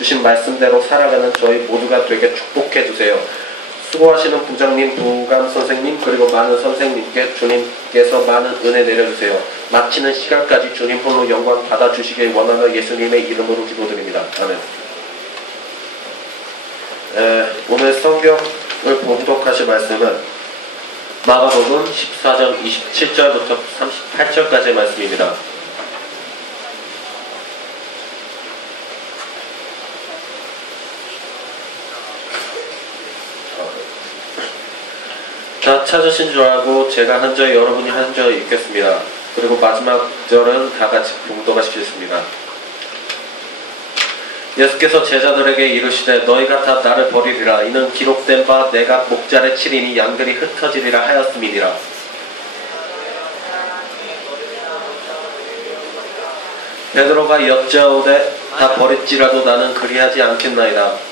주신 말씀대로 살아가는 저희 모두가 되게 축복해 주세요. 수고하시는 부장님, 부감 선생님, 그리고 많은 선생님께 주님께서 많은 은혜 내려주세요. 마치는 시간까지 주님 홀로 영광 받아주시길 원하며 예수님의 이름으로 기도드립니다. 아멘. 오늘 성경을 봉독하실 말씀은 마가복음 14장 27절부터 38절까지의 말씀입니다. 다 찾으신 줄 알고 제가 한 절 여러분이 한 절 읽겠습니다. 그리고 마지막 절은 다 같이 봉독하시겠습니다. 예수께서 제자들에게 이르시되 너희가 다 나를 버리리라. 이는 기록된 바 내가 목자를 치리니 양들이 흩어지리라 하였음이니라. 베드로가 여짜오되 다 버릴지라도 나는 그리하지 않겠나이다.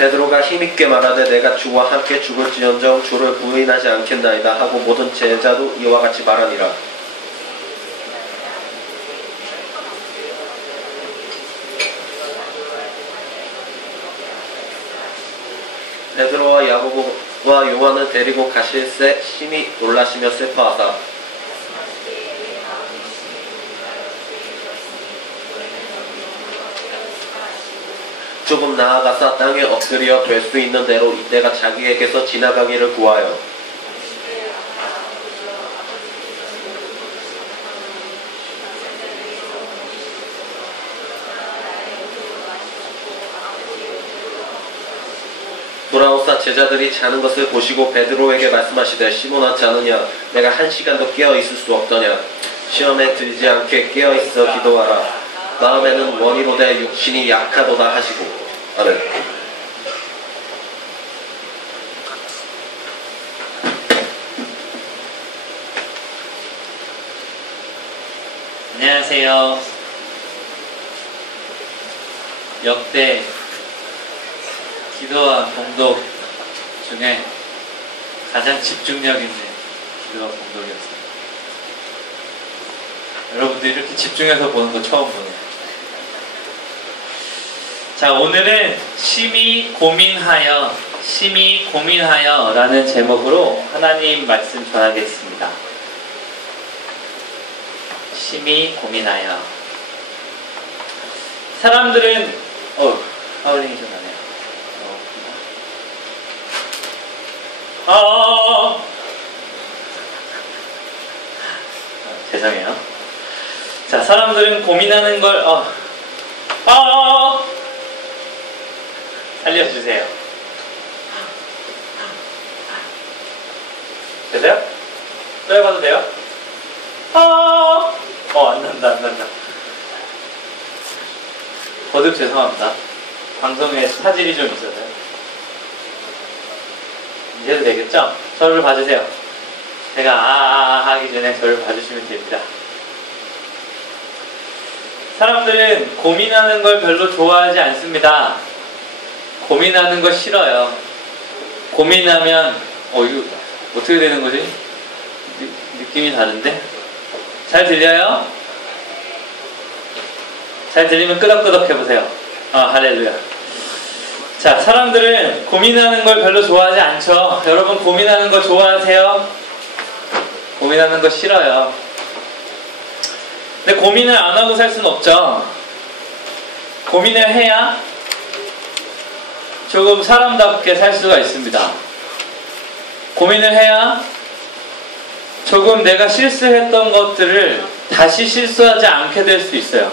베드로가 힘있게 말하되 내가 주와 함께 죽을지언정 주를 부인하지 않겠나이다 하고 모든 제자도 이와 같이 말하니라. 베드로와 야고보와 요한을 데리고 가실새 심히 놀라시며 슬퍼하사 조금 나아가서 땅에 엎드려 될 수 있는 대로 이때가 자기에게서 지나가기를 구하여 돌아오사 제자들이 자는 것을 보시고 베드로에게 말씀하시되 시몬아 자느냐 내가 1시간도 깨어 있을 수 없더냐 시험에 들지 않게 깨어 있어 기도하라 마음에는 원이로되 육신이 약하도다 하시고 아멘. 안녕하세요. 역대 기도와 봉독 중에 가장 집중력 있는 기도와 봉독이었어요. 여러분들 이렇게 집중해서 보는 거 처음 보네요. 자, 오늘은 심히 고민하여 라는 제목으로 하나님 말씀 전하겠습니다. 심히 고민하여. 사람들은 하울링이 좀 나네요. 죄송해요. 자, 사람들은 고민하는 걸 살려주세요. 되세요? 또 해봐도 돼요? 안 난다. 거듭 죄송합니다. 방송에 사질이 좀 있어서요. 이제도 되겠죠? 저를 봐주세요. 제가 하기 전에 저를 봐주시면 됩니다. 사람들은 고민하는 걸 별로 좋아하지 않습니다. 고민하는 거 싫어요. 고민하면 이거 어떻게 되는 거지? 느낌이 다른데? 잘 들려요? 잘 들리면 끄덕끄덕 해보세요. 할렐루야. 자, 사람들은 고민하는 걸 별로 좋아하지 않죠? 여러분 고민하는 거 좋아하세요? 고민하는 거 싫어요. 근데 고민을 안 하고 살 수는 없죠. 고민을 해야 조금 사람답게 살 수가 있습니다. 고민을 해야 조금 내가 실수했던 것들을 다시 실수하지 않게 될 수 있어요.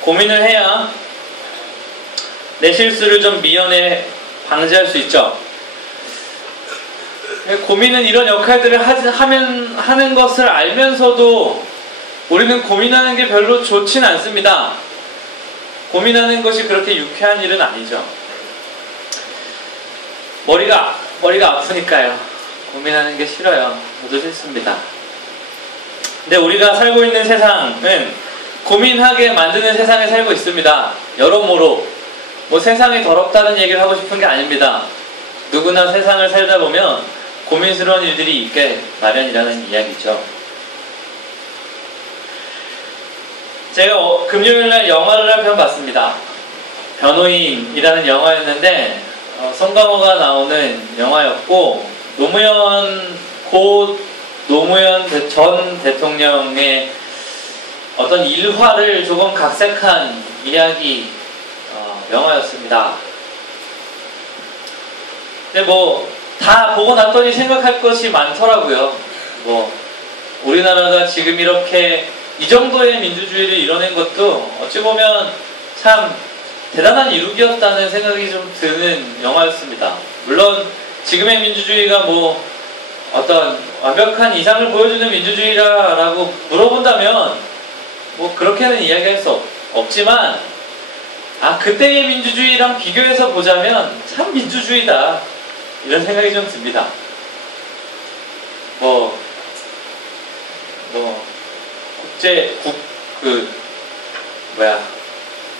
고민을 해야 내 실수를 좀 미연에 방지할 수 있죠. 고민은 이런 역할들을 하는 것을 알면서도 우리는 고민하는 게 별로 좋진 않습니다. 고민하는 것이 그렇게 유쾌한 일은 아니죠. 머리가 아프니까요. 고민하는 게 싫어요. 저도 싫습니다. 근데 우리가 살고 있는 세상은 고민하게 만드는 세상에 살고 있습니다. 여러모로 세상이 더럽다는 얘기를 하고 싶은 게 아닙니다. 누구나 세상을 살다 보면 고민스러운 일들이 있게 마련이라는 이야기죠. 제가 금요일날 영화를 한 편 봤습니다. 변호인이라는 영화였는데 송강호가 나오는 영화였고 노무현 전 대통령의 어떤 일화를 조금 각색한 이야기 영화였습니다. 근데 다 보고 났더니 생각할 것이 많더라고요. 우리나라가 지금 이렇게 이 정도의 민주주의를 이뤄낸 것도 어찌 보면 참 대단한 이루기였다는 생각이 좀 드는 영화였습니다. 물론 지금의 민주주의가 어떤 완벽한 이상을 보여주는 민주주의라고 물어본다면 그렇게는 이야기할 수 없지만 그때의 민주주의랑 비교해서 보자면 참 민주주의다 이런 생각이 좀 듭니다.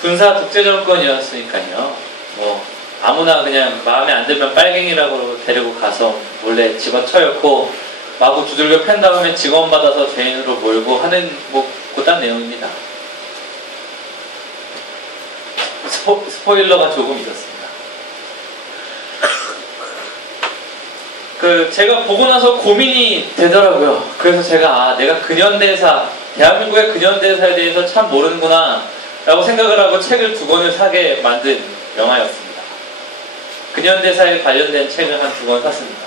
군사 독재 정권이었으니까요. 아무나 그냥 마음에 안 들면 빨갱이라고 데리고 가서 몰래 집어쳐였고 마구 두들겨 팬 다음에 직원 받아서 죄인으로 몰고 하는 그딴 내용입니다. 스포일러가 조금 있었습니다. 제가 보고 나서 고민이 되더라고요. 그래서 제가 내가 근현대사, 대한민국의 근현대사에 대해서 참 모르는구나 라고 생각을 하고 책을 2권을 사게 만든 영화였습니다. 근현대사에 관련된 책을 한 2권 샀습니다.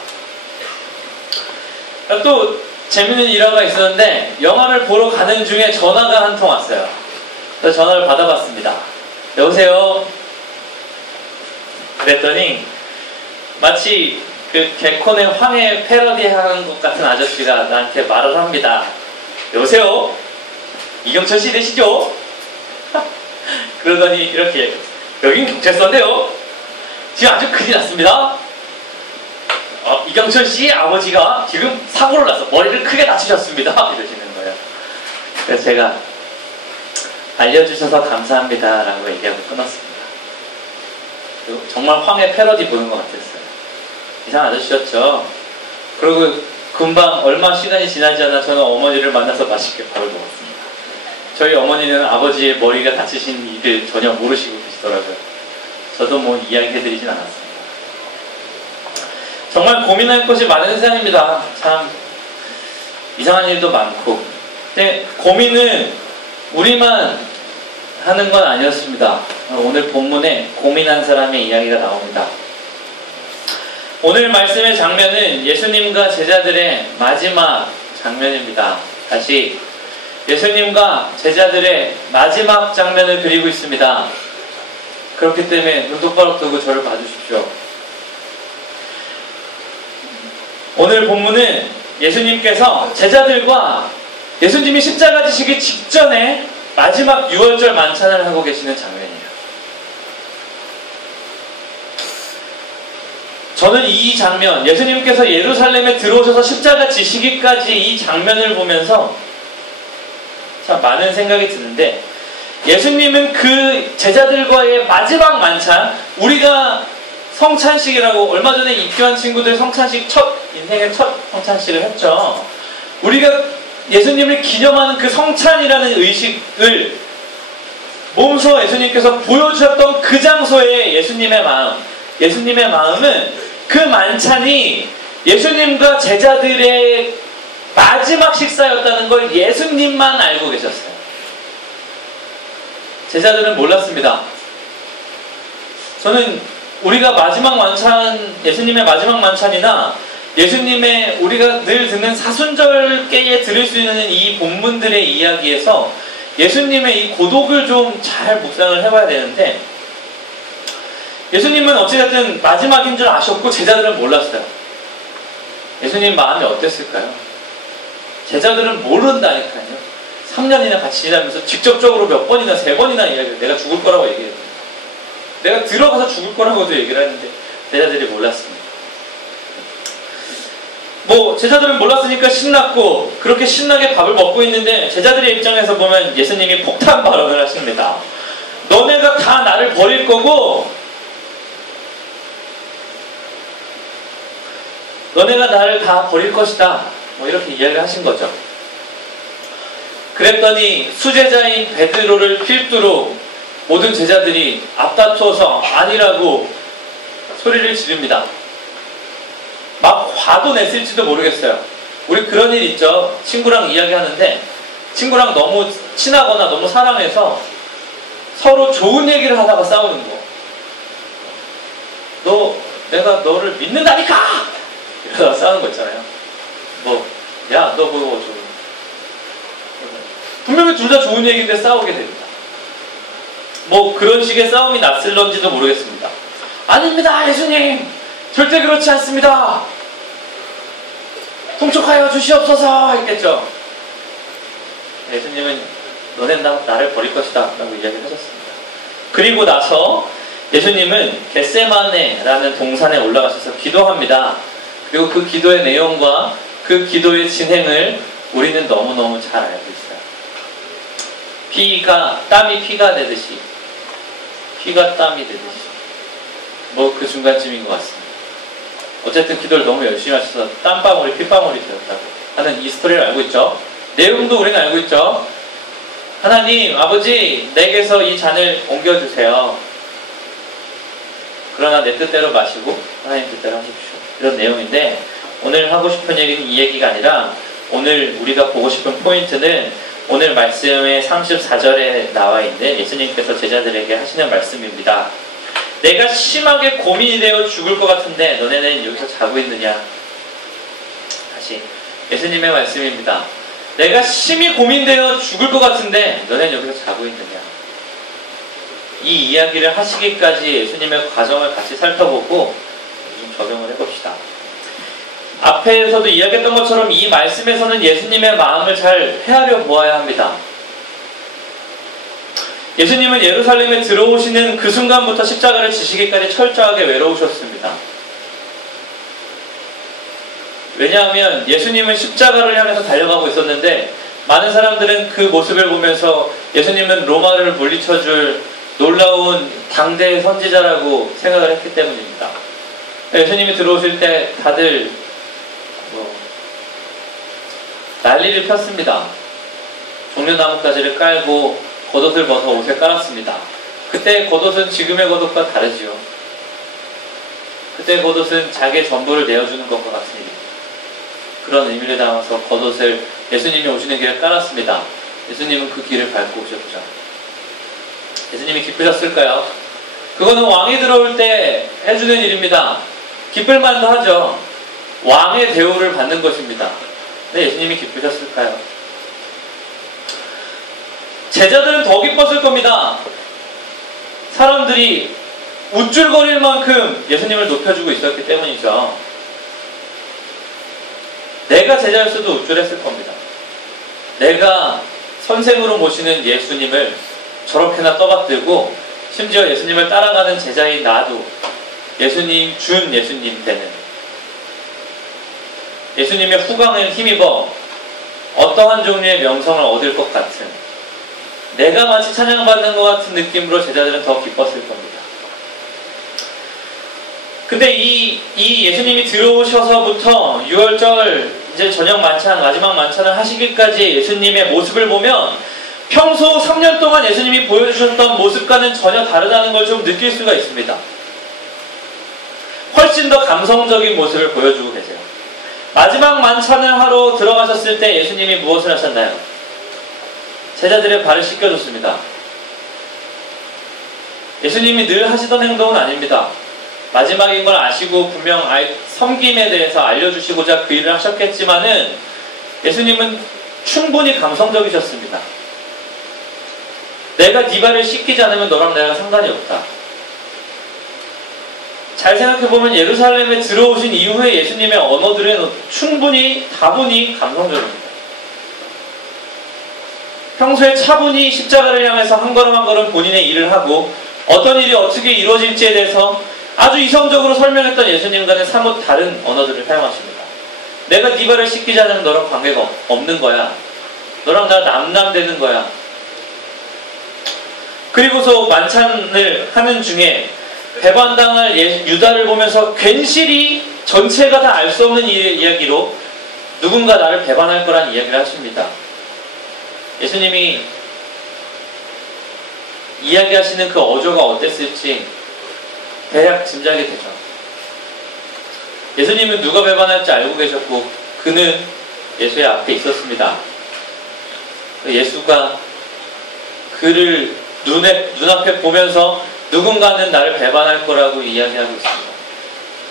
또 재밌는 일화가 있었는데 영화를 보러 가는 중에 전화가 한 통 왔어요. 그래서 전화를 받아봤습니다. 여보세요? 그랬더니 마치 개콘의 황해 패러디하는 것 같은 아저씨가 나한테 말을 합니다. 여보세요? 이경철 씨 되시죠? 그러더니 이렇게 여긴 경찰서인데요. 지금 아주 큰일 났습니다. 이경철 씨 아버지가 지금 사고를 나서 머리를 크게 다치셨습니다. 이러시는 거예요. 그래서 제가 알려주셔서 감사합니다 라고 얘기하고 끊었습니다. 정말 황해 패러디 보는 것 같았어요. 이상한 아저씨였죠. 그리고 금방 얼마 시간이 지나지 않아 저는 어머니를 만나서 맛있게 밥을 먹었습니다. 저희 어머니는 아버지의 머리가 다치신 일을 전혀 모르시고 계시더라고요. 저도 이야기해드리진 않았습니다. 정말 고민할 것이 많은 세상입니다. 참 이상한 일도 많고. 근데 고민은 우리만 하는 건 아니었습니다. 오늘 본문에 고민한 사람의 이야기가 나옵니다. 오늘 말씀의 장면은 예수님과 제자들의 마지막 장면입니다. 다시 예수님과 제자들의 마지막 장면을 그리고 있습니다. 그렇기 때문에 눈 똑바로 뜨고 저를 봐주십시오. 오늘 본문은 예수님께서 제자들과 예수님이 십자가 지시기 직전에 마지막 유월절 만찬을 하고 계시는 장면이에요. 저는 이 장면, 예수님께서 예루살렘에 들어오셔서 십자가 지시기까지 이 장면을 보면서 참 많은 생각이 드는데, 예수님은 그 제자들과의 마지막 만찬, 우리가 성찬식이라고 얼마 전에 입교한 친구들 성찬식 인생의 첫 성찬식을 했죠. 우리가 예수님을 기념하는 그 성찬이라는 의식을 몸소 예수님께서 보여주셨던 그 장소에 예수님의 마음은 그 만찬이 예수님과 제자들의 마지막 식사였다는 걸 예수님만 알고 계셨어요. 제자들은 몰랐습니다. 저는 우리가 마지막 만찬, 예수님의 마지막 만찬이나 예수님의 우리가 늘 듣는 사순절께에 들을 수 있는 이 본문들의 이야기에서 예수님의 이 고독을 좀 잘 묵상을 해봐야 되는데, 예수님은 어찌됐든 마지막인 줄 아셨고 제자들은 몰랐어요. 예수님 마음이 어땠을까요? 제자들은 모른다니까요. 3년이나 같이 지나면서 직접적으로 몇 번이나 3번이나 이야기를, 내가 죽을 거라고 얘기했어요. 내가 들어가서 죽을 거라고도 얘기를 했는데 제자들이 몰랐습니다. 제자들은 몰랐으니까 신났고 그렇게 신나게 밥을 먹고 있는데, 제자들의 입장에서 보면 예수님이 폭탄 발언을 하십니다. 너네가 다 나를 버릴 거고 너네가 나를 다 버릴 것이다. 뭐 이렇게 이야기를 하신 거죠. 그랬더니 수제자인 베드로를 필두로 모든 제자들이 앞다투어서 아니라고 소리를 지릅니다. 막 화도 냈을지도 모르겠어요. 우리 그런 일 있죠. 친구랑 이야기하는데 친구랑 너무 친하거나 너무 사랑해서 서로 좋은 얘기를 하다가 싸우는 거. 내가 너를 믿는다니까! 이러다가 싸우는 거 있잖아요. 너 그거 좀. 분명히 둘 다 좋은 얘기인데 싸우게 됩니다. 그런 식의 싸움이 났을런지도 모르겠습니다. 아닙니다, 예수님! 절대 그렇지 않습니다! 통촉하여 주시옵소서! 했겠죠. 예수님은 너넨 나를 버릴 것이다 라고 이야기를 하셨습니다. 그리고 나서 예수님은 겟세마네라는 동산에 올라가셔서 기도합니다. 그리고 그 기도의 내용과 그 기도의 진행을 우리는 너무너무 잘 알고 있어요. 땀이 피가 되듯이, 피가 땀이 되듯이. 그 중간쯤인 것 같습니다. 어쨌든 기도를 너무 열심히 하셔서 땀방울이 핏방울이 되었다고 하는 이 스토리를 알고 있죠. 내용도 우리는 알고 있죠. 하나님, 아버지, 내게서 이 잔을 옮겨주세요. 그러나 내 뜻대로 마시고 하나님 뜻대로 하십시오. 이런 내용인데 오늘 하고 싶은 얘기는 이 얘기가 아니라 오늘 우리가 보고 싶은 포인트는 오늘 말씀의 34절에 나와 있는 예수님께서 제자들에게 하시는 말씀입니다. 내가 심하게 고민이 되어 죽을 것 같은데 너네는 여기서 자고 있느냐? 다시 예수님의 말씀입니다. 내가 심히 고민되어 죽을 것 같은데 너네는 여기서 자고 있느냐? 이 이야기를 하시기까지 예수님의 과정을 같이 살펴보고 좀 적용을 해봅시다. 앞에서도 이야기했던 것처럼 이 말씀에서는 예수님의 마음을 잘 헤아려 보아야 합니다. 예수님은 예루살렘에 들어오시는 그 순간부터 십자가를 지시기까지 철저하게 외로우셨습니다. 왜냐하면 예수님은 십자가를 향해서 달려가고 있었는데 많은 사람들은 그 모습을 보면서 예수님은 로마를 물리쳐줄 놀라운 당대의 선지자라고 생각을 했기 때문입니다. 예수님이 들어오실 때 다들 난리를 폈습니다. 종려나뭇가지를 깔고 겉옷을 벗어 옷에 깔았습니다. 그때 겉옷은 지금의 겉옷과 다르지요. 그때 겉옷은 자기의 전부를 내어주는 것과 같은 일입니다. 그런 의미를 담아서 겉옷을 예수님이 오시는 길에 깔았습니다. 예수님은 그 길을 밟고 오셨죠. 예수님이 기쁘셨을까요? 그거는 왕이 들어올 때 해주는 일입니다. 기쁠만도 하죠. 왕의 대우를 받는 것입니다. 근데 예수님이 기쁘셨을까요? 제자들은 더 기뻤을 겁니다. 사람들이 우쭐거릴 만큼 예수님을 높여주고 있었기 때문이죠. 내가 제자였어도 우쭐했을 겁니다. 내가 선생으로 모시는 예수님을 저렇게나 떠받들고 심지어 예수님을 따라가는 제자인 나도 예수님 준 예수님 되는 예수님의 후광을 힘입어 어떠한 종류의 명성을 얻을 것 같은 내가 마치 찬양받는 것 같은 느낌으로 제자들은 더 기뻤을 겁니다. 근데 이 예수님이 들어오셔서부터 6월절 이제 저녁 만찬, 마지막 만찬을 하시기까지 예수님의 모습을 보면 평소 3년 동안 예수님이 보여주셨던 모습과는 전혀 다르다는 걸 좀 느낄 수가 있습니다. 훨씬 더 감성적인 모습을 보여주고 계세요. 마지막 만찬을 하러 들어가셨을 때 예수님이 무엇을 하셨나요? 제자들의 발을 씻겨줬습니다. 예수님이 늘 하시던 행동은 아닙니다. 마지막인 걸 아시고 분명 섬김에 대해서 알려주시고자 그 일을 하셨겠지만은 예수님은 충분히 감성적이셨습니다. 내가 네 발을 씻기지 않으면 너랑 내가 상관이 없다. 잘 생각해보면 예루살렘에 들어오신 이후에 예수님의 언어들은 충분히 다분히 감성적입니다. 평소에 차분히 십자가를 향해서 한 걸음 한 걸음 본인의 일을 하고 어떤 일이 어떻게 이루어질지에 대해서 아주 이성적으로 설명했던 예수님과는 사뭇 다른 언어들을 사용하십니다. 내가 네 발을 씻기지 않으면 너랑 관계가 없는 거야. 너랑 나 남남되는 거야. 그리고서 만찬을 하는 중에 배반당할 유다를 보면서 괜시리 전체가 다 알 수 없는 이야기로 누군가 나를 배반할 거란 이야기를 하십니다. 예수님이 이야기하시는 그 어조가 어땠을지 대략 짐작이 되죠. 예수님은 누가 배반할지 알고 계셨고 그는 예수의 앞에 있었습니다. 예수가 그를 눈앞에 보면서 누군가는 나를 배반할 거라고 이야기하고 있습니다.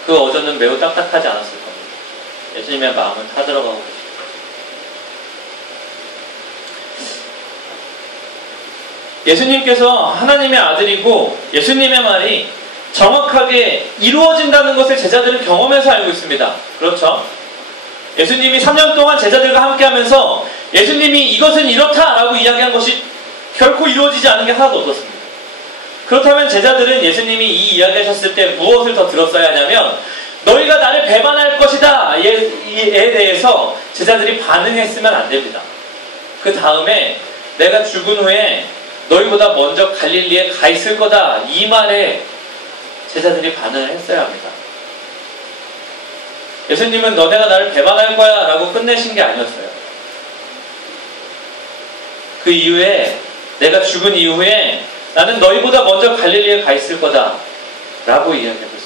그 어조는 매우 딱딱하지 않았을 겁니다. 예수님의 마음을 타들어가고 계십니다. 예수님께서 하나님의 아들이고 예수님의 말이 정확하게 이루어진다는 것을 제자들은 경험해서 알고 있습니다. 그렇죠? 예수님이 3년 동안 제자들과 함께 하면서 예수님이 이것은 이렇다라고 이야기한 것이 결코 이루어지지 않은 게 하나도 없었습니다. 그렇다면 제자들은 예수님이 이 이야기하셨을 때 무엇을 더 들었어야 하냐면 너희가 나를 배반할 것이다 에 대해서 제자들이 반응했으면 안 됩니다. 그 다음에 내가 죽은 후에 너희보다 먼저 갈릴리에 가 있을 거다 이 말에 제자들이 반응을 했어야 합니다. 예수님은 너네가 나를 배반할 거야 라고 끝내신 게 아니었어요. 그 이후에 내가 죽은 이후에 나는 너희보다 먼저 갈릴리에 가 있을 거다 라고 이야기했습니다.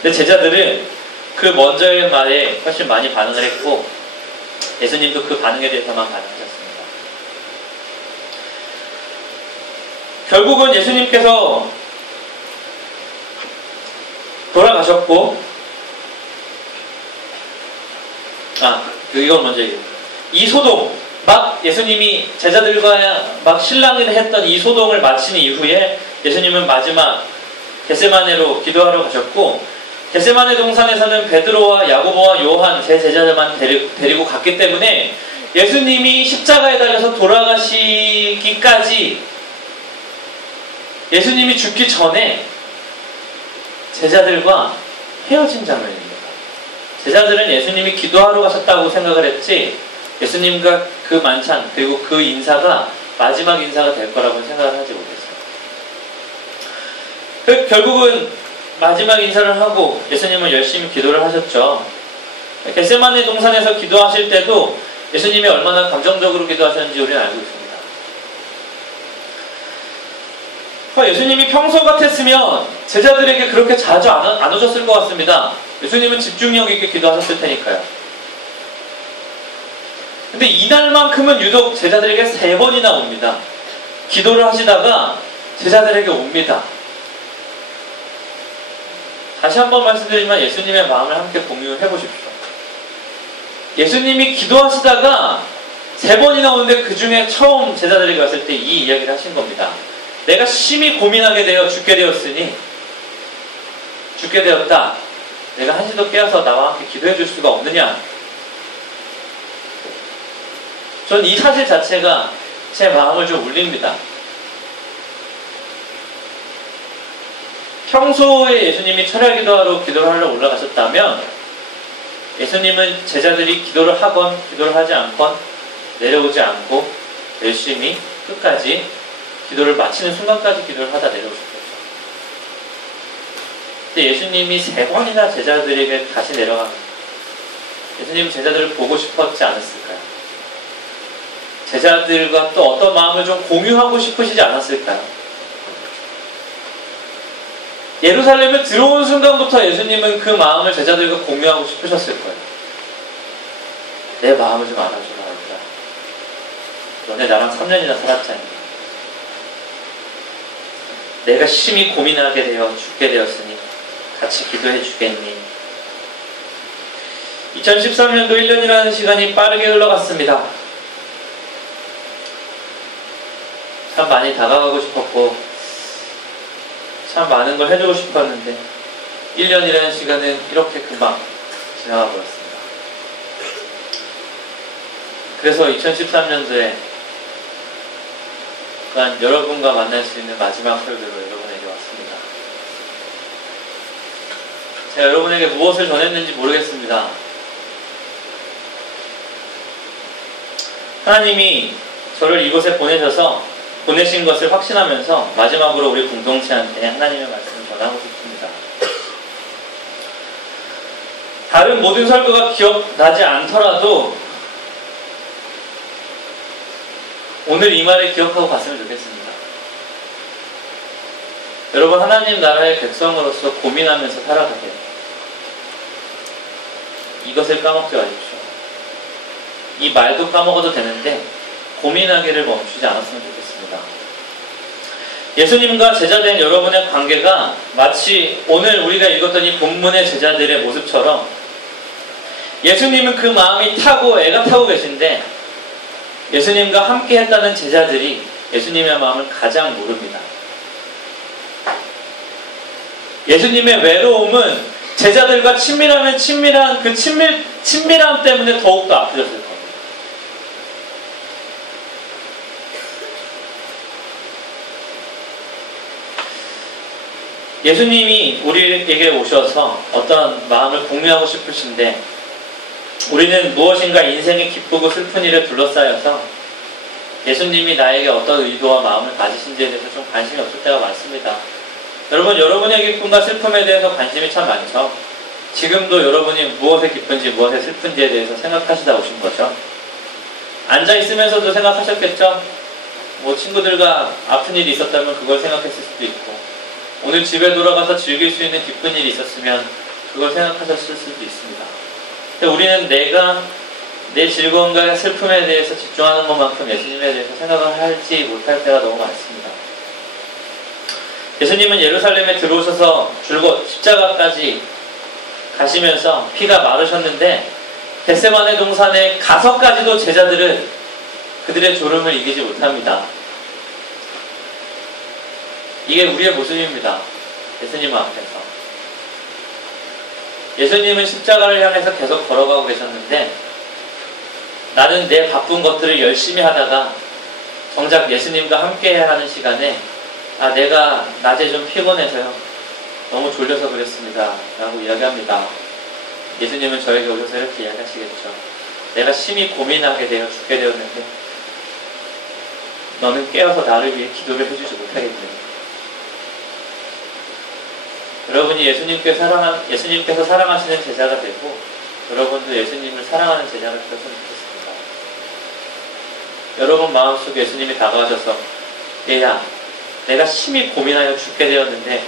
근데 제자들은 그 먼저의 말에 훨씬 많이 반응을 했고 예수님도 그 반응에 대해서만 반응하셨습니다. 결국은 예수님께서 돌아가셨고 이걸 먼저 얘기해요. 이 소동 막 예수님이 제자들과 막 실랑이를 했던 이 소동을 마친 이후에 예수님은 마지막 겟세마네로 기도하러 가셨고 겟세마네 동산에서는 베드로와 야고보와 요한 세 제자들만 데리고 갔기 때문에 예수님이 십자가에 달려서 돌아가시기까지 예수님이 죽기 전에 제자들과 헤어진 장면입니다. 제자들은 예수님이 기도하러 가셨다고 생각을 했지 예수님과 그 만찬 그리고 그 인사가 마지막 인사가 될 거라고 생각을 하지 못했어요. 결국은 마지막 인사를 하고 예수님은 열심히 기도를 하셨죠. 겟세마네 동산에서 기도하실 때도 예수님이 얼마나 감정적으로 기도하셨는지 우리는 알고 있습니다. 예수님이 평소 같았으면 제자들에게 그렇게 자주 안 오셨을 것 같습니다. 예수님은 집중력 있게 기도하셨을 테니까요. 근데 이날만큼은 유독 제자들에게 3번이나 옵니다. 기도를 하시다가 제자들에게 옵니다. 다시 한번 말씀드리지만 예수님의 마음을 함께 공유해 보십시오. 예수님이 기도하시다가 3번이나 오는데 그 중에 처음 제자들에게 왔을 때 이 이야기를 하신 겁니다. 내가 심히 고민하게 되어 죽게 되었으니 죽게 되었다. 내가 한시도 깨어서 나와 함께 기도해 줄 수가 없느냐. 전 이 사실 자체가 제 마음을 좀 울립니다. 평소에 예수님이 철야 기도하러 기도를 하러 올라가셨다면 예수님은 제자들이 기도를 하건 기도를 하지 않건 내려오지 않고 열심히 끝까지 기도를 마치는 순간까지 기도를 하다 내려오셨겠죠. 근데 예수님이 3번이나 제자들에게 다시 내려갑니다. 예수님 제자들을 보고 싶었지 않았을까요? 제자들과 또 어떤 마음을 좀 공유하고 싶으시지 않았을까요? 예루살렘에 들어온 순간부터 예수님은 그 마음을 제자들과 공유하고 싶으셨을 거예요. 내 마음을 좀 알아주라 얘들아. 너네 나랑 3년이나 살았잖니. 내가 심히 고민하게 되어 죽게 되었으니 같이 기도해 주겠니? 2013년도 1년이라는 시간이 빠르게 흘러갔습니다. 참 많이 다가가고 싶었고 참 많은 걸 해주고 싶었는데 1년이라는 시간은 이렇게 금방 지나가 버렸습니다. 그래서 2013년도에 여러분과 만날 수 있는 마지막 설교로 여러분에게 왔습니다. 제가 여러분에게 무엇을 전했는지 모르겠습니다. 하나님이 저를 이곳에 보내신 것을 확신하면서 마지막으로 우리 공동체한테 하나님의 말씀을 전하고 싶습니다. 다른 모든 설교가 기억나지 않더라도 오늘 이 말을 기억하고 갔으면 좋겠습니다. 여러분, 하나님 나라의 백성으로서 고민하면서 살아가세요. 이것을 까먹지 마십시오. 이 말도 까먹어도 되는데 고민하기를 멈추지 않았으면 좋겠습니다. 예수님과 제자된 여러분의 관계가 마치 오늘 우리가 읽었던 이 본문의 제자들의 모습처럼 예수님은 그 마음이 타고 애가 타고 계신데 예수님과 함께 했다는 제자들이 예수님의 마음을 가장 모릅니다. 예수님의 외로움은 제자들과 친밀하면 친밀한 그 친밀함 때문에 더욱더 아프셨을 겁니다. 예수님이 우리에게 오셔서 어떤 마음을 공유하고 싶으신데 우리는 무엇인가 인생의 기쁘고 슬픈 일에 둘러싸여서 예수님이 나에게 어떤 의도와 마음을 가지신지에 대해서 좀 관심이 없을 때가 많습니다. 여러분, 여러분의 기쁨과 슬픔에 대해서 관심이 참 많죠. 지금도 여러분이 무엇에 기쁜지 무엇에 슬픈지에 대해서 생각하시다 오신 거죠. 앉아있으면서도 생각하셨겠죠. 뭐 친구들과 아픈 일이 있었다면 그걸 생각했을 수도 있고 오늘 집에 돌아가서 즐길 수 있는 기쁜 일이 있었으면 그걸 생각하셨을 수도 있습니다. 근데 우리는 내가 내 즐거움과 슬픔에 대해서 집중하는 것만큼 예수님에 대해서 생각을 하지 못할 때가 너무 많습니다. 예수님은 예루살렘에 들어오셔서 줄곧 십자가까지 가시면서 피가 마르셨는데 겟세마네 동산에 가서까지도 제자들은 그들의 졸음을 이기지 못합니다. 이게 우리의 모습입니다. 예수님 앞에서. 예수님은 십자가를 향해서 계속 걸어가고 계셨는데 나는 내 바쁜 것들을 열심히 하다가 정작 예수님과 함께 하는 시간에 내가 낮에 좀 피곤해서요. 너무 졸려서 그랬습니다. 라고 이야기합니다. 예수님은 저에게 오셔서 이렇게 이야기하시겠죠. 내가 심히 고민하게 되어 죽게 되었는데 너는 깨어서 나를 위해 기도를 해주지 못하겠네. 여러분이 예수님께서 사랑하시는 제자가 되고 여러분도 예수님을 사랑하는 제자가 되었으면 좋겠습니다. 여러분 마음속에 예수님이 다가가셔서 얘야, 내가 심히 고민하여 죽게 되었는데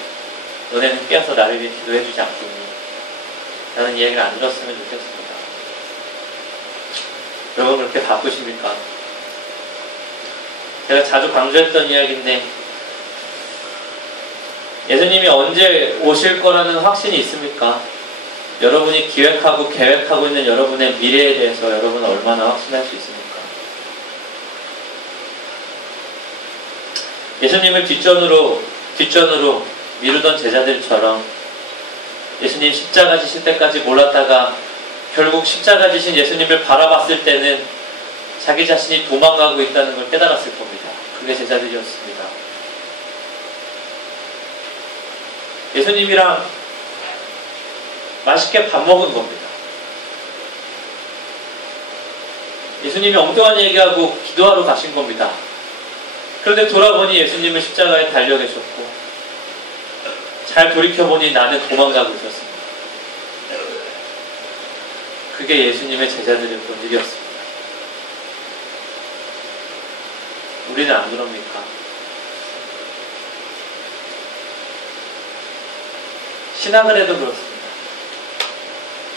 너네는 깨어서 나를 위해 기도해 주지 않겠니? 라는 이야기를 안 들었으면 좋겠습니다. 여러분 그렇게 바쁘십니까? 제가 자주 강조했던 이야기인데 예수님이 언제 오실 거라는 확신이 있습니까? 여러분이 기획하고 계획하고 있는 여러분의 미래에 대해서 여러분은 얼마나 확신할 수 있습니까? 예수님을 뒷전으로 미루던 제자들처럼 예수님 십자가 지실 때까지 몰랐다가 결국 십자가 지신 예수님을 바라봤을 때는 자기 자신이 도망가고 있다는 걸 깨달았을 겁니다. 그게 제자들이었습니다. 예수님이랑 맛있게 밥 먹은 겁니다. 예수님이 엉뚱한 얘기하고 기도하러 가신 겁니다. 그런데 돌아보니 예수님은 십자가에 달려 계셨고 잘 돌이켜보니 나는 도망가고 있었습니다. 그게 예수님의 제자들의 본질이었습니다. 우리는 안 그럽니까? 신학을 해도 그렇습니다.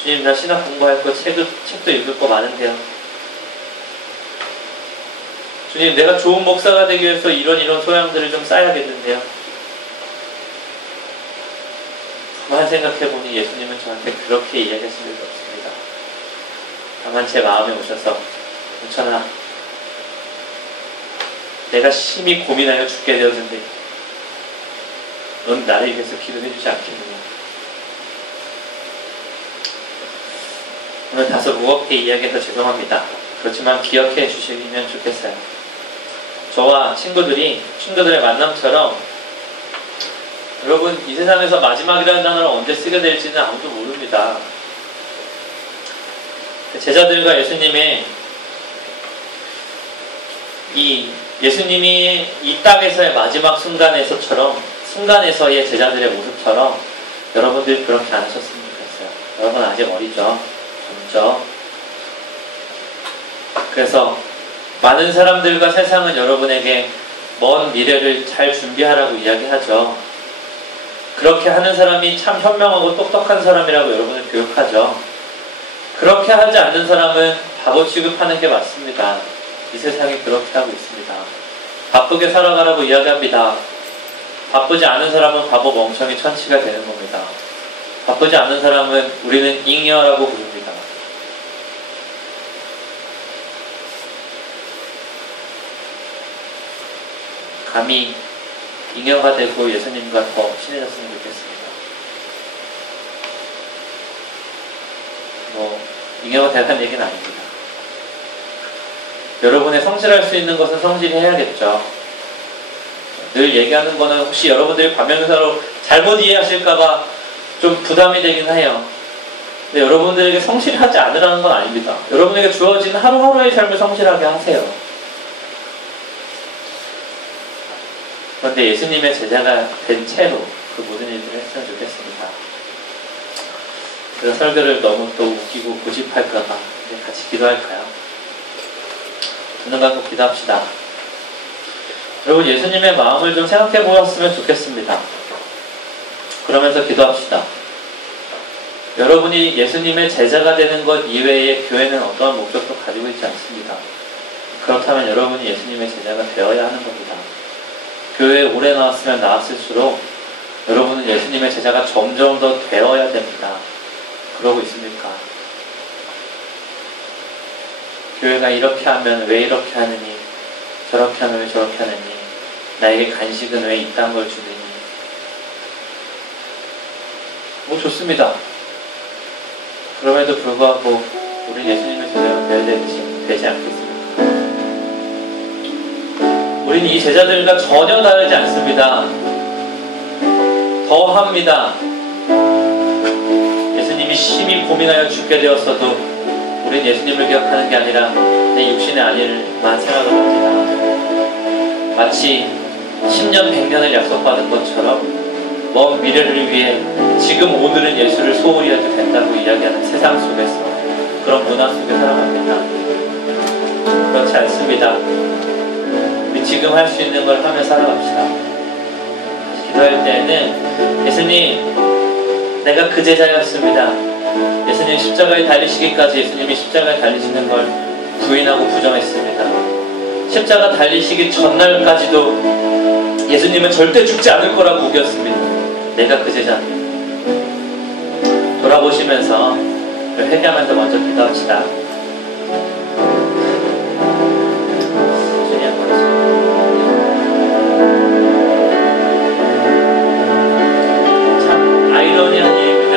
주님, 나 신학 공부할 거 책도 읽을 거 많은데요. 주님, 내가 좋은 목사가 되기 위해서 이런 소양들을 좀 쌓아야겠는데요. 가만 생각해보니 예수님은 저한테 그렇게 이야기하신 적이 없습니다. 다만 제 마음에 오셔서 은천아, 내가 심히 고민하여 죽게 되었는데 넌 나를 위해서 기도해주지 않겠느냐. 오늘 다소 무겁게 이야기해서 죄송합니다. 그렇지만 기억해 주시면 좋겠어요. 저와 친구들의 만남처럼 여러분 이 세상에서 마지막이라는 단어를 언제 쓰게 될지는 아무도 모릅니다. 제자들과 예수님의 예수님이 이 땅에서의 마지막 순간에서의 제자들의 모습처럼 여러분들이 그렇게 안 하셨으면 좋겠어요. 여러분 아직 어리죠? 젊죠? 그래서 많은 사람들과 세상은 여러분에게 먼 미래를 잘 준비하라고 이야기하죠. 그렇게 하는 사람이 참 현명하고 똑똑한 사람이라고 여러분을 교육하죠. 그렇게 하지 않는 사람은 바보 취급하는 게 맞습니다. 이 세상이 그렇게 하고 있습니다. 바쁘게 살아가라고 이야기합니다. 바쁘지 않은 사람은 바보 멍청이 천치가 되는 겁니다. 바쁘지 않은 사람은 우리는 잉여라고 부릅니다. 감히 잉여가 되고 예수님과 더 친해졌으면 좋겠습니다. 잉여가 되라는 얘기는 아닙니다. 여러분의 성실할 수 있는 것은 성실히 해야겠죠. 늘 얘기하는 거는 혹시 여러분들이 반면교사로 잘못 이해하실까봐 좀 부담이 되긴 해요. 근데 여러분들에게 성실하지 않으라는 건 아닙니다. 여러분에게 주어진 하루하루의 삶을 성실하게 하세요. 그런데 예수님의 제자가 된 채로 그 모든 일들을 했으면 좋겠습니다. 그래서 설교를 너무 또 웃기고 고집할까봐 같이 기도할까요? 눈 감고 기도합시다. 여러분 예수님의 마음을 좀 생각해 보았으면 좋겠습니다. 그러면서 기도합시다. 여러분이 예수님의 제자가 되는 것 이외에 교회는 어떠한 목적도 가지고 있지 않습니다. 그렇다면 여러분이 예수님의 제자가 되어야 하는 겁니다. 교회에 오래 나왔으면 나왔을수록 여러분은 예수님의 제자가 점점 더 되어야 됩니다. 그러고 있습니까? 교회가 이렇게 하면 왜 이렇게 하느니, 저렇게 하면 왜 저렇게 하느니, 나에게 간식은 왜 이딴 걸 주느니. 뭐 좋습니다. 그럼에도 불구하고 우리 예수님의 제자가 되어야 되지 않겠습니까? 우리는 이 제자들과 전혀 다르지 않습니다. 더합니다. 예수님이 심히 고민하여 죽게 되었어도 우린 예수님을 기억하는 게 아니라 내 육신의 안위만 생각을 합니다. 마치 10년 100년을 약속받은 것처럼 먼 미래를 위해 지금 오늘은 예수를 소홀히 해도 된다고 이야기하는 세상 속에서, 그런 문화 속에 살아갑니다. 그렇지 않습니다. 우리 지금 할 수 있는 걸 하며 살아갑시다. 기도할 때에는 예수님, 내가 그 제자였습니다. 예수님 십자가에 달리시기까지 예수님이 십자가에 달리시는 걸 부인하고 부정했습니다. 십자가 달리시기 전날까지도 예수님은 절대 죽지 않을 거라고 우겼습니다. 내가 그 제자입니다. 돌아보시면서 회개하면서 먼저 기도합시다. 참 아이러니한 일입니다.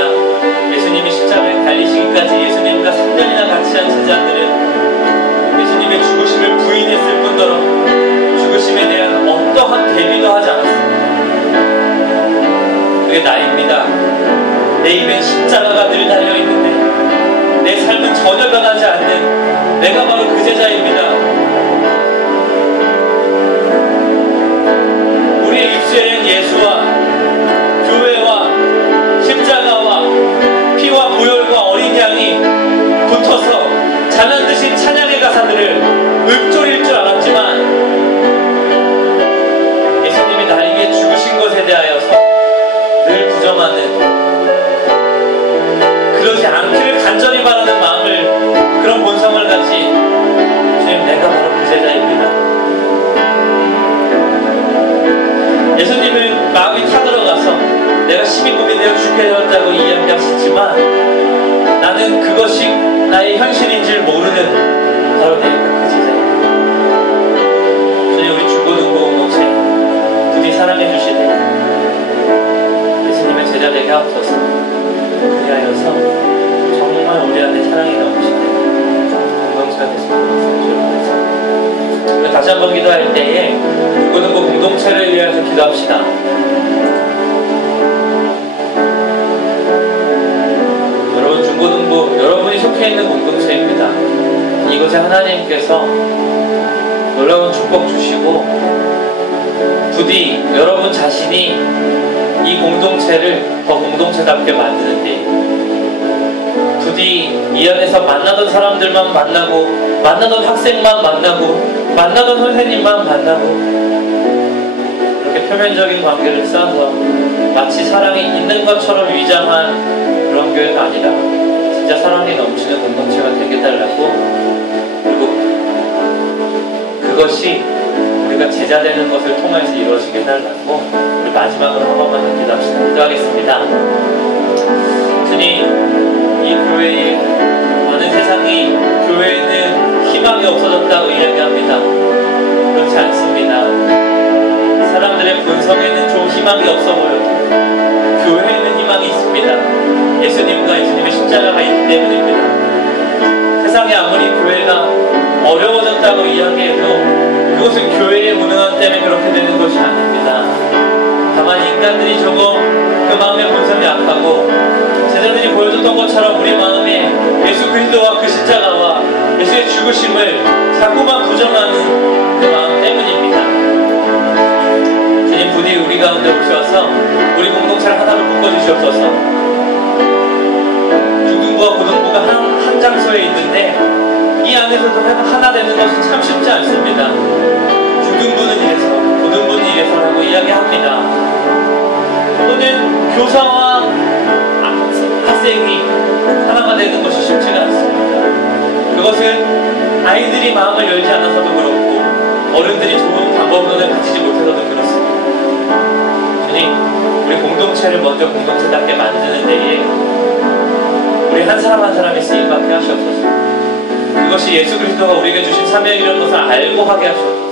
예수님이 십자가에 달리시기까지 예수님과 3년이나 같이 한 제자들은 예수님의 죽으심을 부인했을 뿐더러 죽으심에 대한 어떠한 대비도 하지 않았습니다. 그게 나입니다. 내 입엔 십자가가 늘 달려있는데 내 삶은 전혀 변하지 않는 내가 바로 그 제자입니다. 우리의 입술에는 예수와 교회와 십자가와 피와 보혈과 어린 양이 붙어서 자난듯이 찬양의 가사들을 읊조릴 줄 알았지만 예수님이 나를 위해 죽으신 것에 대하여서 늘 부정하는, 그러지 않기를 간절히 바라는 마음을, 그런 본성을 가진 주님, 내가 바로 그 제자입니다. 예수님은 마음이 타들어가서 내가 심히 고민되어 죽게 되었다고 이야기하시지만 나는 그것이 나의 현실인 줄 모르는 바로 내가 그 제자입니다. 주님, 우리 중고등부 공동체 부디 사랑해 주시되 예수님의 제자 되게 하옵소서. 그리하여서 정말 우리 안에 사랑이 넘치는 공동체가 됐으면 좋겠습니다. 다시 한번 기도할 때에 중고등부 공동체를 위해서 기도합시다. 여러분, 중고등부 여러분이 속해 있는 공동체입니다. 이곳에 하나님께서 놀라운 축복 주시고 부디 여러분 자신이 이 공동체를 더 공동체답게 만드는데 부디 이 안에서 만나던 사람들만 만나고, 만나던 학생만 만나고, 만나던 선생님만 만나고, 그렇게 표면적인 관계를 쌓아서 마치 사랑이 있는 것처럼 위장한 그런 교회가 아니라 진짜 사랑이 넘치는 공동체가 되게달라고, 그리고 그것이 우리가 제자되는 것을 통해서 이루어지게 달라고, 우리 마지막으로 한 번만 기도합시다. 기도하겠습니다. 주님, 이 교회에 많은 세상이 교회에는 희망이 없어졌다고 이야기합니다. 그렇지 않습니다. 사람들의 본성에는 좀 희망이 없어 보여도 교회에는 희망이 있습니다. 예수님과 예수님의 십자가가 있기 때문입니다. 세상에 아무리 교회가 어려워졌다고 이야기해도 그것은 교회의 무능함 때문에 그렇게 되는 것이 아닙니다. 다만 인간들이 조금 그 마음의 본성이 약하고, 제자들이 보여줬던 것처럼 우리 마음에 예수 그리스도와 그 십자가와 예수의 죽으심을 자꾸만 부정하는 그 마음 때문입니다. 주님, 부디 우리 가운데 오셔서 우리 공동체를 하나로 묶어주시옵소서. 중등부와 고등부가 한 장소에 있는데 이 안에서도 하나 되는 것은 참 쉽지 않습니다. 중등부는 이래서, 고등부는 이래서라고 이야기합니다. 또는 교사와 학생이 하나가 되는 것이 쉽지가 않습니다. 그것은 아이들이 마음을 열지 않아서도 그렇고, 어른들이 좋은 방법론을 가지지 못해서도 그렇습니다. 주님, 우리 공동체를 먼저 공동체답게 만드는 데에 우리 한 사람 한 사람이 쓰임받게 하시옵소서. 그것이 예수 그리스도가 우리에게 주신 사명이라는 것을 알고 하게 하시옵소서.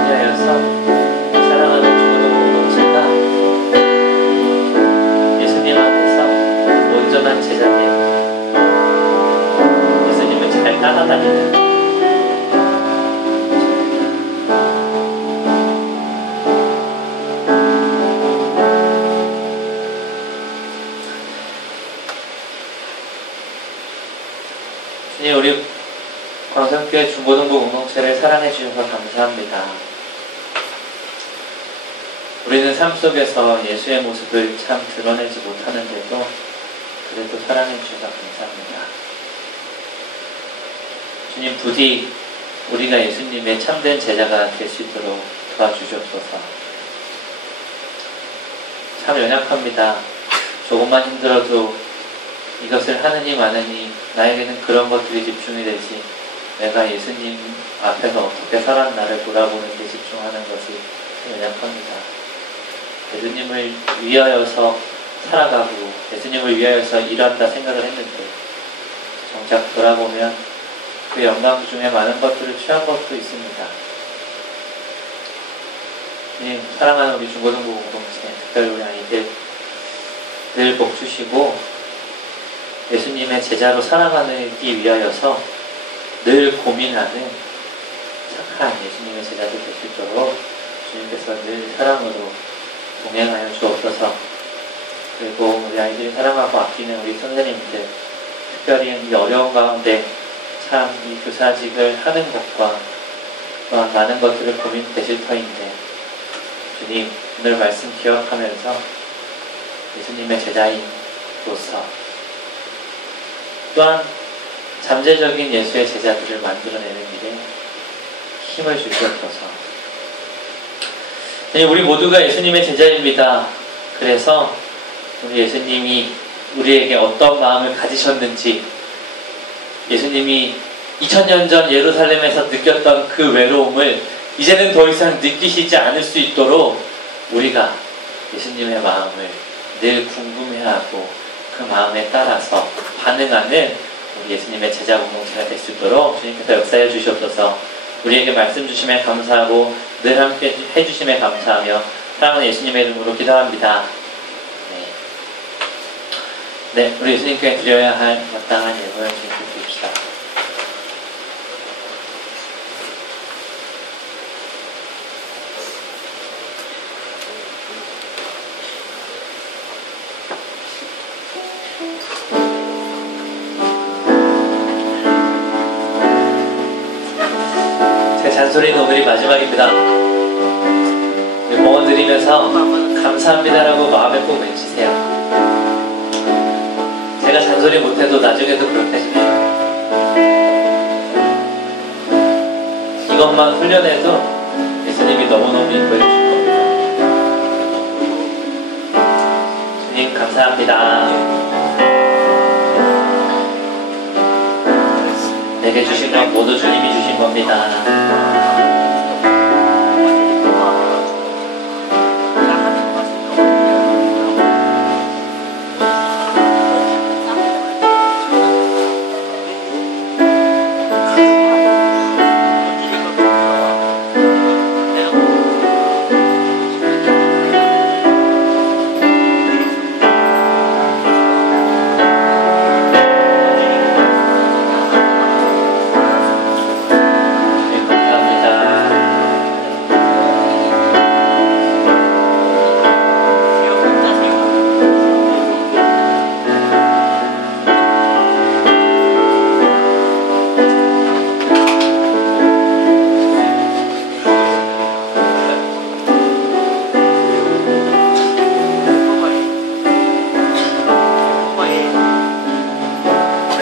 그리하여서 사랑하는 중고등 공동체가 예수님 앞에서 온전한 제자되어 예수님을 잘 따라다니는 우리 광성교회 중고등부 공동체를 사랑해 주셔서 감사합니다. 우리는 삶 속에서 예수의 모습을 참 드러내지 못하는데도 그래도 사랑해 주셔서 감사합니다. 주님, 부디 우리가 예수님의 참된 제자가 될 수 있도록 도와주시옵소서. 참 연약합니다. 조금만 힘들어도 이것을 하느니 마느니 나에게는 그런 것들이 집중이 되지, 내가 예수님 앞에서 어떻게 살았나를 돌아보는 데 집중하는 것이 연약합니다. 예수님을 위하여서 살아가고 예수님을 위하여서 일한다 생각을 했는데, 정작 돌아보면 그 영광 중에 많은 것들을 취한 것도 있습니다. 사랑하는 우리 중고등부 공동체, 특별히 우리 아이들 늘 복 주시고 예수님의 제자로 살아가기 위하여서 늘 고민하는 착한 예수님의 제자들 될 수 있도록 주님께서 늘 사랑으로 동행하여 주옵소서. 그리고 우리 아이들이 사랑하고 아끼는 우리 선생님들, 특별히 이 어려운 가운데 참 이 교사직을 하는 것과 또한 많은 것들을 고민되실 터인데, 주님 오늘 말씀 기억하면서 예수님의 제자인으로서 또한 잠재적인 예수의 제자들을 만들어내는 일에 힘을 주시옵소서. 우리 모두가 예수님의 제자입니다. 그래서 우리 예수님이 우리에게 어떤 마음을 가지셨는지, 예수님이 2000년 전 예루살렘에서 느꼈던 그 외로움을 이제는 더 이상 느끼시지 않을 수 있도록 우리가 예수님의 마음을 늘 궁금해하고 그 마음에 따라서 반응하는 우리 예수님의 제자 공동체가 될 수 있도록 주님께서 역사해 주시옵소서. 우리에게 말씀 주심에 감사하고 늘 함께 해주심에 감사하며 사랑하는 예수님의 이름으로 기도합니다. 네, 우리 예수님께 드려야 할 마땅한 예물을 주님께 드립시다. 잔소리는 오늘이 마지막입니다. 봉헌 드리면서 감사합니다라고 마음에 꼭 외치세요. 잔소리 못해도 나중에도 그렇게 해주세요. 이것만 훈련해도 예수님이 너무너무 이뻐해 주실 겁니다. 주님 감사합니다. 내게 주신 건 모두 주님이 주신 겁니다.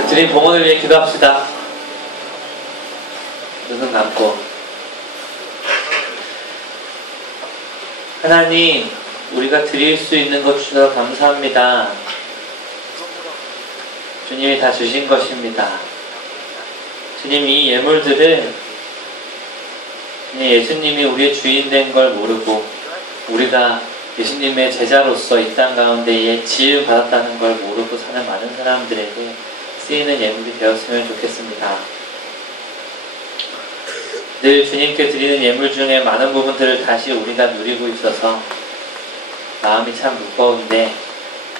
주님 봉헌을 위해 기도합시다. 눈은 감고. 하나님, 우리가 드릴 수 있는 것 주셔서 감사합니다. 주님이 다 주신 것입니다. 주님, 이 예물들을 예수님이 우리의 주인 된 걸 모르고 우리가 예수님의 제자로서 이 땅 가운데에 지음 받았다는 걸 모르고 사는 많은 사람들에게 쓰이는 예물이 되었으면 좋겠습니다. 늘 주님께 드리는 예물 중에 많은 부분들을 다시 우리가 누리고 있어서 마음이 참 무거운데,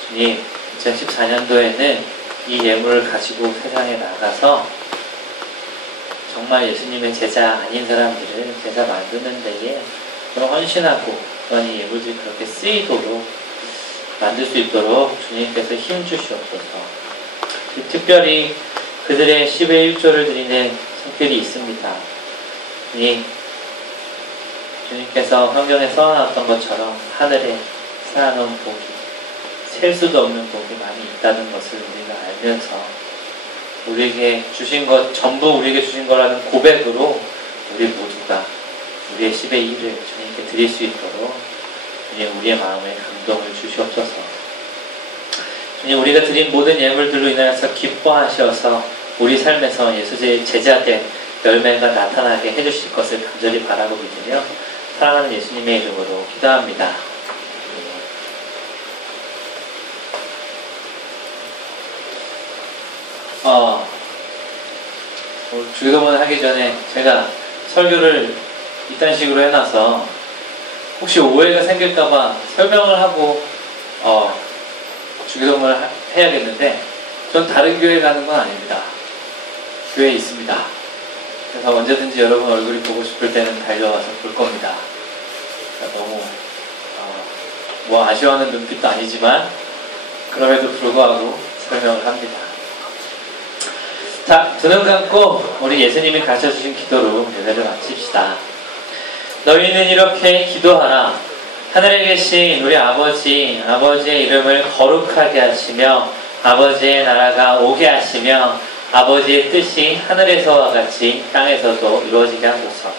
주님 2014년도에는 이 예물을 가지고 세상에 나가서 정말 예수님의 제자 아닌 사람들을 제자 만드는 데에 좀 헌신하고 또한 이 예물들이 그렇게 쓰이도록 만들 수 있도록 주님께서 힘 주시옵소서. 특별히 그들의 10의 1조를 드리는 성필이 있습니다. 주님께서 성경에 써놨던 것처럼 하늘에 쌓아놓은 복이, 셀 수도 없는 복이 많이 있다는 것을 우리가 알면서 우리에게 주신 것, 전부 우리에게 주신 거라는 고백으로 우리 모두가 우리의 10의 1을 주님께 드릴 수 있도록 주님 우리의 마음에 감동을 주시옵소서. 주님, 우리가 드린 모든 예물들로 인하여서 기뻐하셔서 우리 삶에서 예수의 제자된 열매가 나타나게 해주실 것을 간절히 바라고 믿으며 사랑하는 예수님의 이름으로 기도합니다. 주기도문 하기 전에 제가 설교를 이딴 식으로 해놔서 혹시 오해가 생길까봐 설명을 하고 주기도문을 해야겠는데, 전 다른 교회 가는 건 아닙니다. 교회에 있습니다. 그래서 언제든지 여러분 얼굴이 보고 싶을 때는 달려와서 볼 겁니다. 너무 뭐 아쉬워하는 눈빛도 아니지만 그럼에도 불구하고 설명을 합니다. 자, 두 눈 감고 우리 예수님이 가르쳐주신 기도로 예배를 마칩시다. 너희는 이렇게 기도하라. 하늘에 계신 우리 아버지, 아버지의 이름을 거룩하게 하시며 아버지의 나라가 오게 하시며 아버지의 뜻이 하늘에서와 같이 땅에서도 이루어지게 하소서.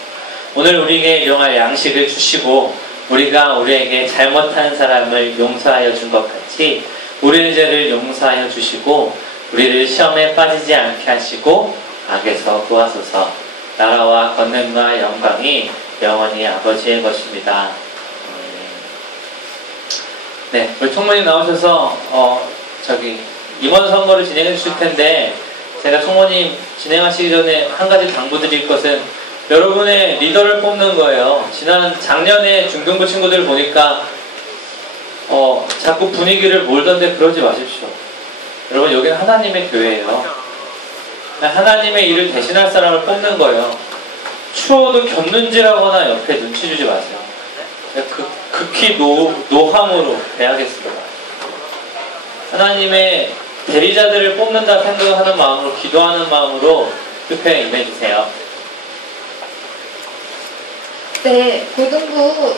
오늘 우리에게 일용할 양식을 주시고 우리가 우리에게 잘못한 사람을 용서하여 준 것 같이 우리의 죄를 용서하여 주시고 우리를 시험에 빠지지 않게 하시고 악에서 구하소서. 나라와 권능과 영광이 영원히 아버지의 것입니다. 네, 우리 총무님 나오셔서 임원 선거를 진행해 주실 텐데, 제가 총무님 진행하시기 전에 한 가지 당부드릴 것은 여러분의 리더를 뽑는 거예요. 작년에 중등부 친구들 보니까 자꾸 분위기를 몰던데 그러지 마십시오. 여러분, 여기는 하나님의 교회예요. 하나님의 일을 대신할 사람을 뽑는 거예요. 추워도 곁눈질하거나 옆에 눈치 주지 마세요. 극히 노함으로 대하겠습니다. 하나님의 대리자들을 뽑는다 생각하는 마음으로, 기도하는 마음으로 투표에 임해주세요. 네, 고등부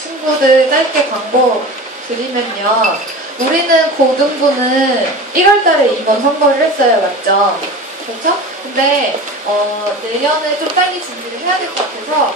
친구들 짧게 광고 드리면요. 우리는 고등부는 1월달에 이번 선거를 했어요, 맞죠? 그렇죠? 근데 내년에 좀 빨리 준비를 해야 될 것 같아서